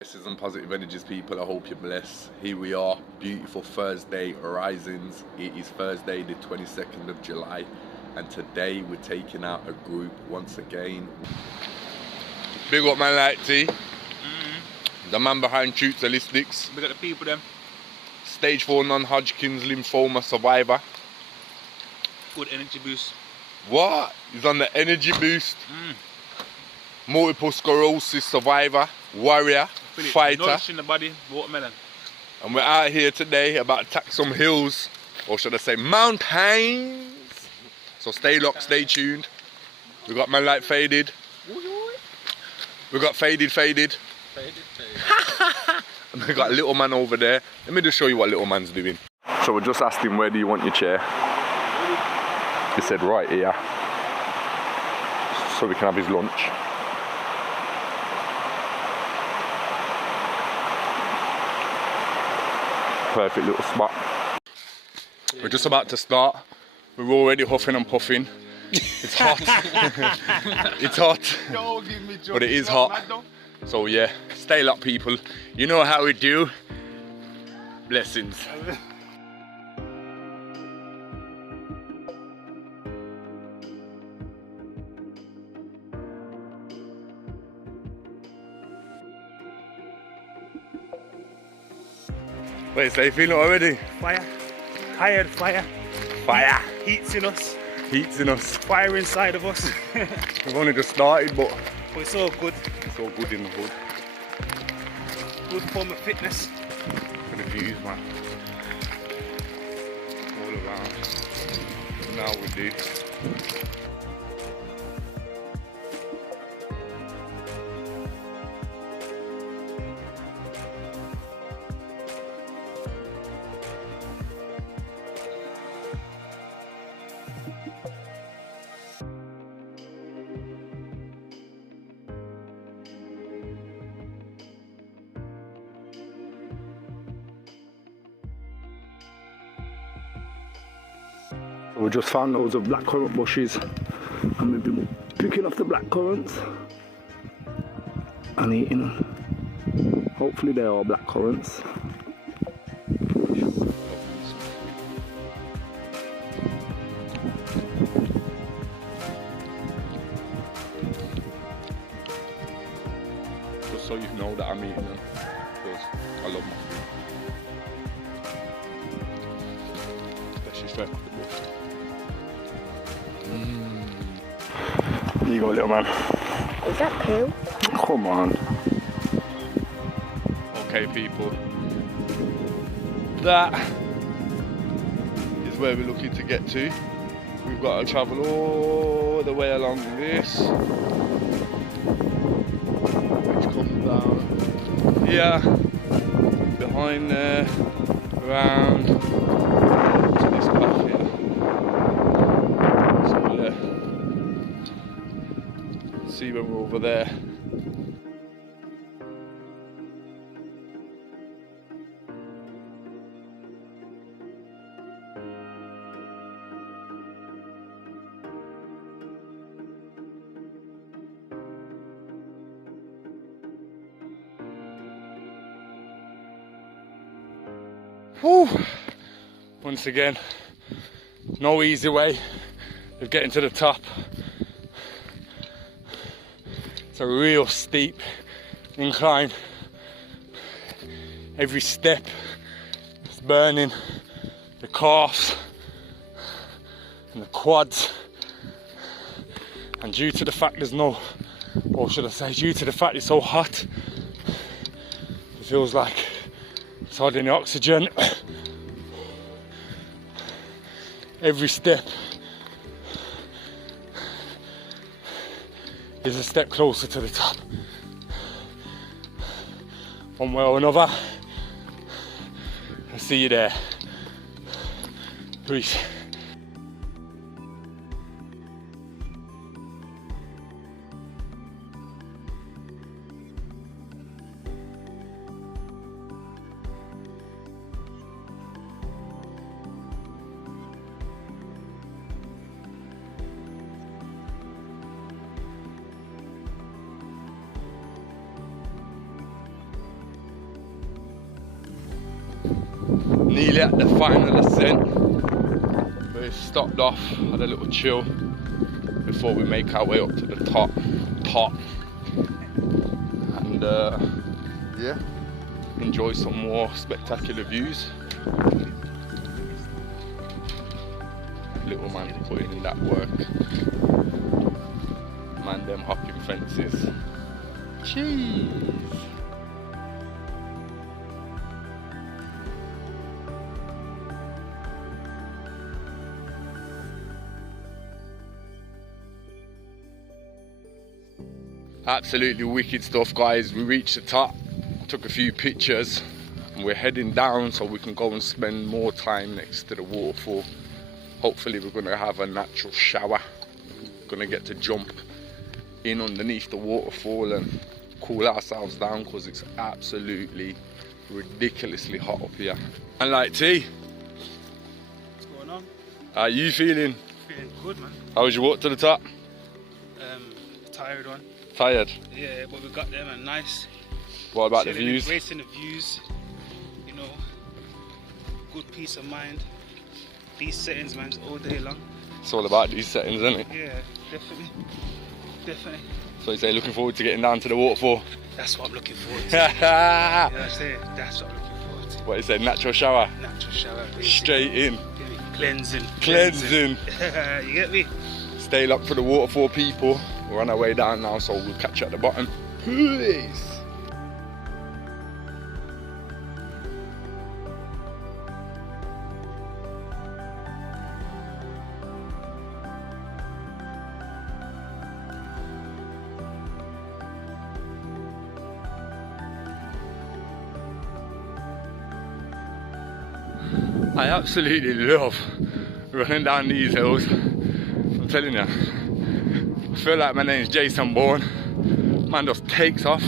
This is some positive energies, people. I hope you're blessed. Here we are, beautiful Thursday risings. It is Thursday the 22nd of July, and today we're taking out a group once again. Big up man like T. The man behind Truth Holistics. We got the people them. Stage 4 non-Hodgkin's lymphoma survivor. Good energy boost. What? He's on the energy boost. Multiple sclerosis survivor, warrior, fighter. Nourishing the body, watermelon. And we're out here today about to attack some hills, or should I say mountains. So stay locked, stay tuned. We got man like Faded. We got Faded. And we got little man over there. Let me just show you what little man's doing. So we just asked him, where do you want your chair? He said right here, so we can have his lunch. Perfect little spot. We're just about to start. We're already huffing and puffing. It's hot. It's hot. But it is hot. So yeah, stay locked, people. You know how we do. Blessings. Wait, so you feeling already? Fire. Tired fire. Fire. Heat's in us. Heat's in us. Fire inside of us. We've only just started, but it's all good. it's all good in the hood. Good form of fitness. For the views, man. All around. Now we do. We just found loads of blackcurrant bushes and we've been picking off the blackcurrants and eating them. Hopefully they are blackcurrants. Just so you know that I'm eating them, because I love my food. Especially straight off the bush. Here you go, little man. Is that poo? Come on. Okay, people. That is where we're looking to get to. We've got to travel all the way along this, which comes down here, behind there, around to this path here. See when we're over there. Whew. Once again, no easy way of getting to the top. A real steep incline. Every step is burning the calves and the quads, and due to the fact there's no, or should I say due to the fact it's so hot, it feels like it's hardly any oxygen. Every step is a step closer to the top. One way or another. I'll see you there. Peace. Nearly at the final ascent. We stopped off, had a little chill before we make our way up to the top. And yeah, enjoy some more spectacular views. Little man putting in that work. Man them hopping fences. Cheese. Absolutely wicked stuff, guys. We reached the top, took a few pictures, and we're heading down so we can go and spend more time next to the waterfall. Hopefully we're going to have a natural shower. We're going to get to jump in underneath the waterfall and cool ourselves down because it's absolutely ridiculously hot up here. And like T, What's going on? how are you feeling? Feeling good, man. How was your walk to the top? Tired one. Tired? Yeah, but we got there, man. Nice. What about the Chilling, views? embracing the views. You know, good peace of mind. These settings, man, all day long. It's all about these settings, isn't it? Yeah, definitely. Definitely. So you say looking forward to getting down to the waterfall? That's what I'm looking forward to. You know what I'm saying? That's what I'm looking forward to. What you say, natural shower? Natural shower. Basically. Straight in. Cleansing. Cleansing. You get me? Stay locked for the waterfall, people. We're on our way down now, so we'll catch you at the bottom. Peace. I absolutely love running down these hills. I'm telling you, I feel like my name's Jason Bourne. Man just takes off.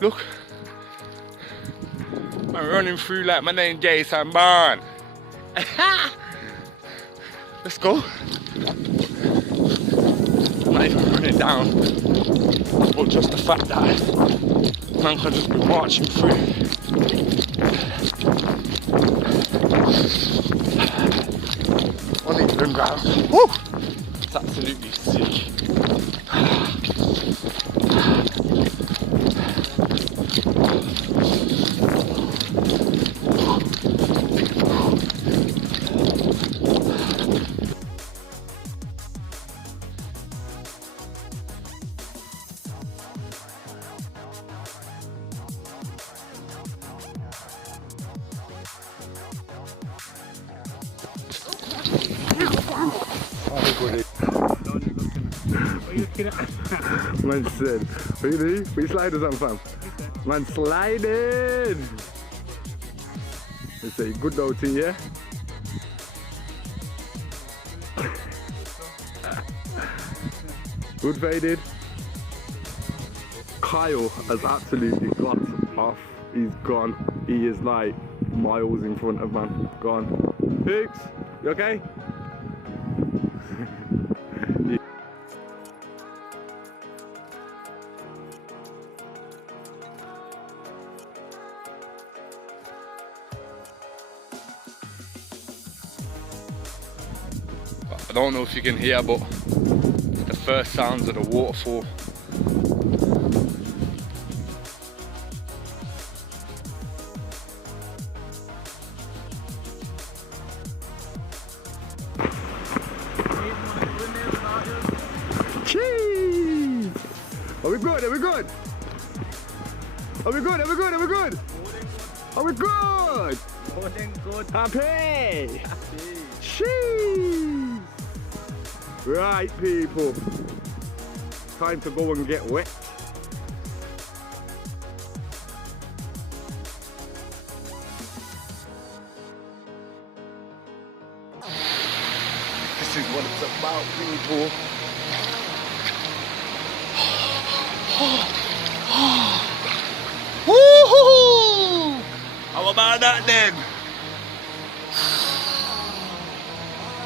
Look, I'm running through like my name's Jason Bourne. Let's go. I'm not even running down, but just the fact that man can just be marching through. Uneven ground. Woo! It's absolutely sick. Man said, what you doing? What you sliders on, fam? Man sliding! They say good though to you, yeah? Good faded. Kyle has absolutely got off. He's gone. He is like miles in front of man. Gone. Hicks, you okay? I don't know if you can hear, but the first sounds of the waterfall. Cheese! Are we good? Are we good? Are we good? Are we good? Are we good? Are we good? Good. Happy! Cheese! Right, people. Time to go and get wet. This is what it's about, people. Woohoo! How about that then?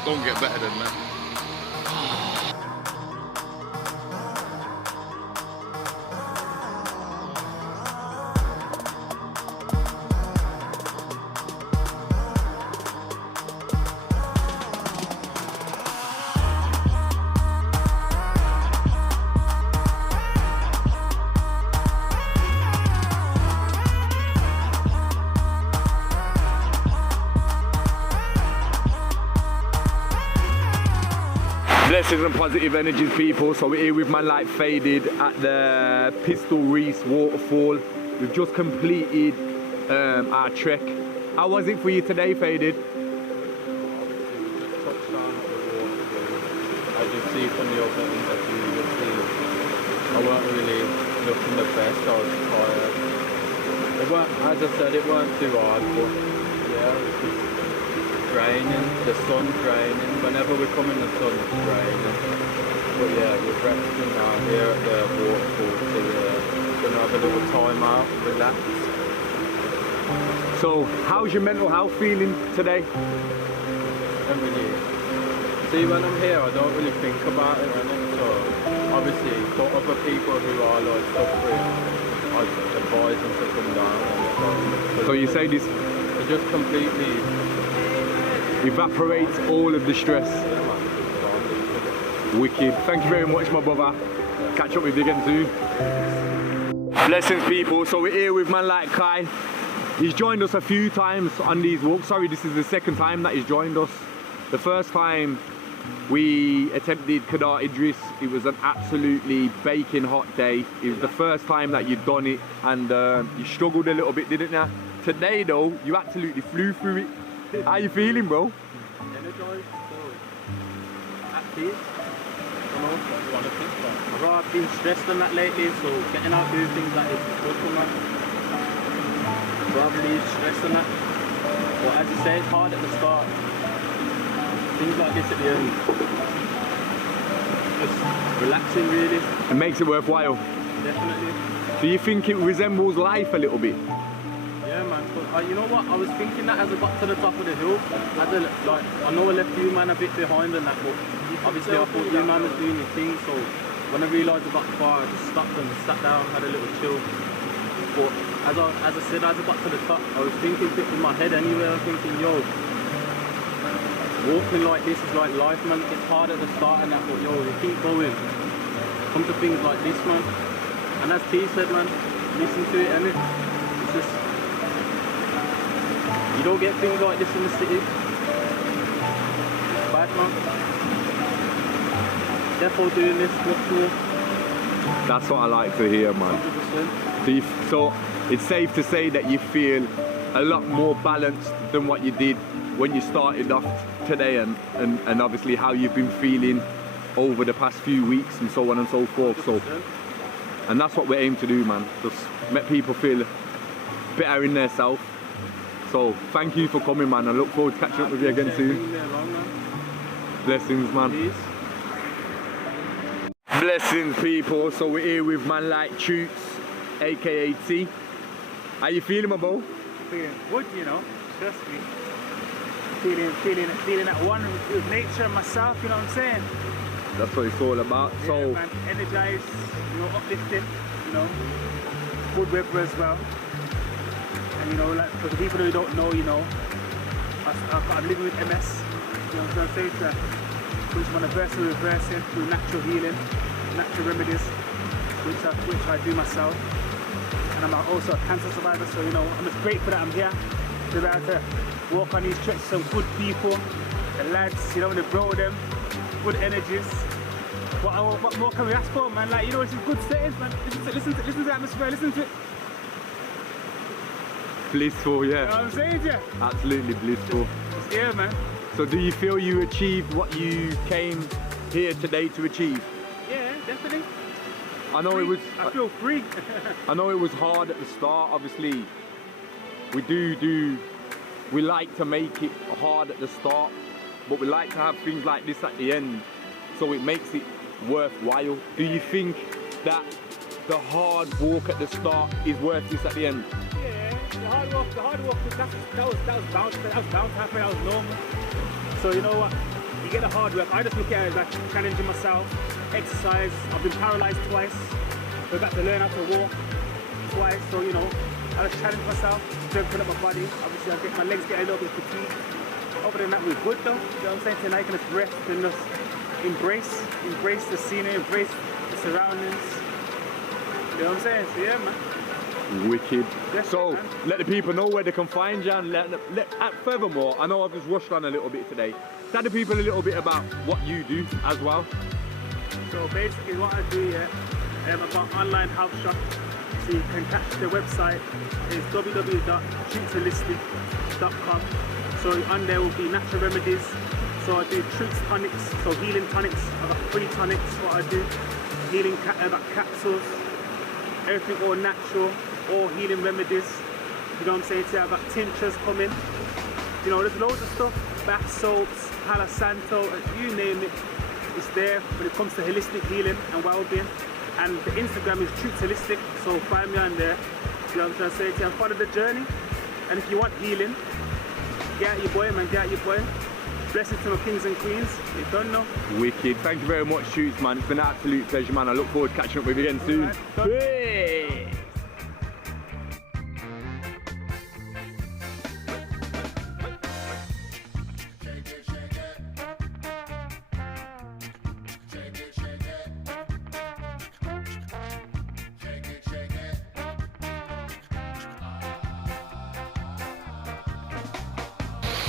Don't get better than that. Blessings and positive energies, people. So we're here with man like Faded at the Pisttyll Rhaeadr waterfall. We've just completed our trek. How was it for you today, Faded? I just see from the other interview, I weren't really looking the best. I was tired. It weren't, as I said, it weren't too hard, but yeah, it was draining. The sun's draining. Whenever we come in, the sun's draining. But yeah, we're resting now here at the waterfall, so we're gonna have a little time out, relax. So, how's your mental health feeling today? Don't really. See, when I'm here, I don't really think about it, innit? So, obviously, for other people who are like suffering, I advise them to come down. So you say this it just completely evaporates all of the stress. Wicked. Thank you very much, my brother. Catch up with you again soon. Blessings, people. So we're here with man like Kai. He's joined us a few times on these walks. Sorry, this is the second time that he's joined us. The first time we attempted Kadar Idris, it was an absolutely baking hot day. It was the first time that you'd done it, and you struggled a little bit, didn't you? Today though, you absolutely flew through it. How you feeling, bro? energized, so active. I've been stressed on that lately, so getting out doing things like this is good for me. Rather than stressed on that. But as you say, it's hard at the start. Things like this at the end. Just relaxing, really. It makes it worthwhile. Definitely. Do you think it resembles life a little bit? Yeah, man. But, you know what? I was thinking that as I got to the top of the hill, I know I left you man a bit behind and that, but obviously I thought you man was doing your thing, so when I realised I got far, I just stopped and sat down, had a little chill. But as I said, as I got to the top, I was thinking in my head anyway, I was thinking, yo, walking like this is like life, man. It's hard at the start and that, but yo, you keep going. Come to things like this, man. And as T said, man, listen to it, and it's just, you don't get things like this in the city. It's bad, man. Therefore doing this, much more. That's what I like to hear, man. 100%. So it's safe to say that you feel a lot more balanced than what you did when you started off today, and obviously how you've been feeling over the past few weeks and so on and so forth. 100%. So, and that's what we aim to do, man. Just make people feel better in their self. So thank you for coming, man. I look forward to catching up with you again soon. Blessings, man. Please. Blessings, people. So we're here with man like Troots, aka T. How you feeling, my bro? Feeling good, you know. Trust me. Feeling at one with nature and myself. You know what I'm saying? That's what it's all about. Yeah, so, man, energized, you know, uplifted, you know, good weather as well. And you know, like for the people who don't know, you know, I'm living with MS. You know what I'm saying? Which one reversing through natural healing, natural remedies, which I do myself. And I'm also a cancer survivor, so you know, I'm just grateful that I'm here to be able to walk on these treks with some good people, the lads, you know, the bro them, good energies. What more can we ask for, man? Like, you know, it's good settings, man. Listen to the atmosphere, listen to it. blissful, yeah. You know what I'm saying to you? Absolutely blissful. Yeah, man. So do you feel you achieved what you came here today to achieve? Yeah, definitely. I know free. it was. I feel free. I know it was hard at the start. Obviously, we like to make it hard at the start, but we like to have things like this at the end, so it makes it worthwhile. Do you think that the hard walk at the start is worth this at the end? Yeah, the hard walk, that was bound to happen. That was normal. So you know what? You get the hard work. I just look at it as like challenging myself, exercise. I've been paralyzed twice. I've got to learn how to walk twice. So you know, I just challenge myself, strengthen up my body. Obviously, my legs get a little bit fatigued. Other than that, we're good though. You know what I'm saying? Tonight, I can just rest and just embrace the scenery, embrace the surroundings. You know what I'm saying? So yeah, man. Wicked. Yes, So man. let the people know where they can find you, and furthermore, I know I've just rushed on a little bit today. Tell the people a little bit about what you do as well. So basically what I do here, I've got an online house shop. So you can catch the website is www.truthholistic.com. So on there will be natural remedies. So I do truth tonics, so healing tonics. I've got 3 tonics, what I do. Healing, I've got capsules, everything all natural, all healing remedies. You know what I'm saying? So I've got tinctures coming. You know, there's loads of stuff. Bath salts, Palo Santo, you name it. It's there when it comes to holistic healing and well-being. And the Instagram is Truth Holistic, so find me on there. You know what I'm trying to say to you? Follow the journey. And if you want healing, get out your boy, man, get out your boy. Blessings to my kings and queens. You don't know. Wicked. Thank you very much, Shoots, man. It's been an absolute pleasure, man. I look forward to catching up with you again soon. Right. Peace.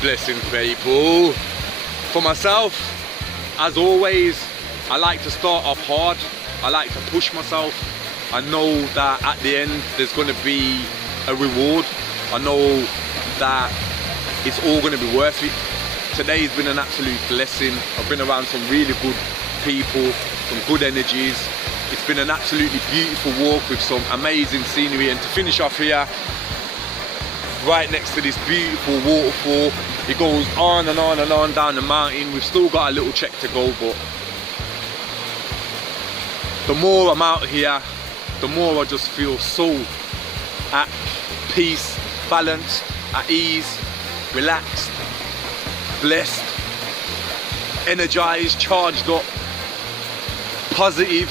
Blessings, people. For myself, as always, I like to start off hard. I like to push myself. I know that at the end there's going to be a reward. I know that it's all going to be worth it. Today's been an absolute blessing. I've been around some really good people, some good energies. It's been an absolutely beautiful walk with some amazing scenery, and to finish off here right next to this beautiful waterfall. It goes on and on and on down the mountain. We've still got a little trek to go, but the more I'm out here, the more I just feel so at peace, balanced, at ease, relaxed, blessed, energized, charged up, positive.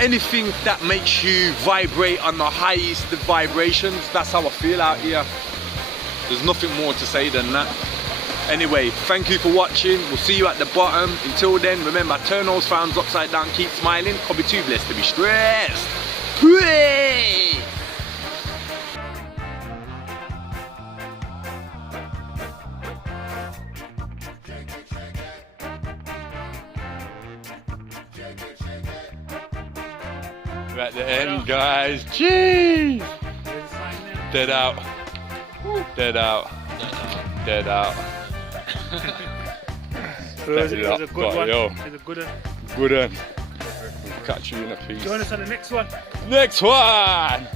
Anything that makes you vibrate on the highest of vibrations, that's how I feel out here. There's nothing more to say than that. Anyway, thank you for watching. We'll see you at the bottom. Until then, remember, turn those frowns upside down, keep smiling. Can't be too blessed to be stressed. Hooray! We're at the end, guys. Jeez! Dead out. Dead out. Dead out. It was a good one. Yo. It was a good one. Good one. We'll catch you in a piece. Join us on the next one. Next one!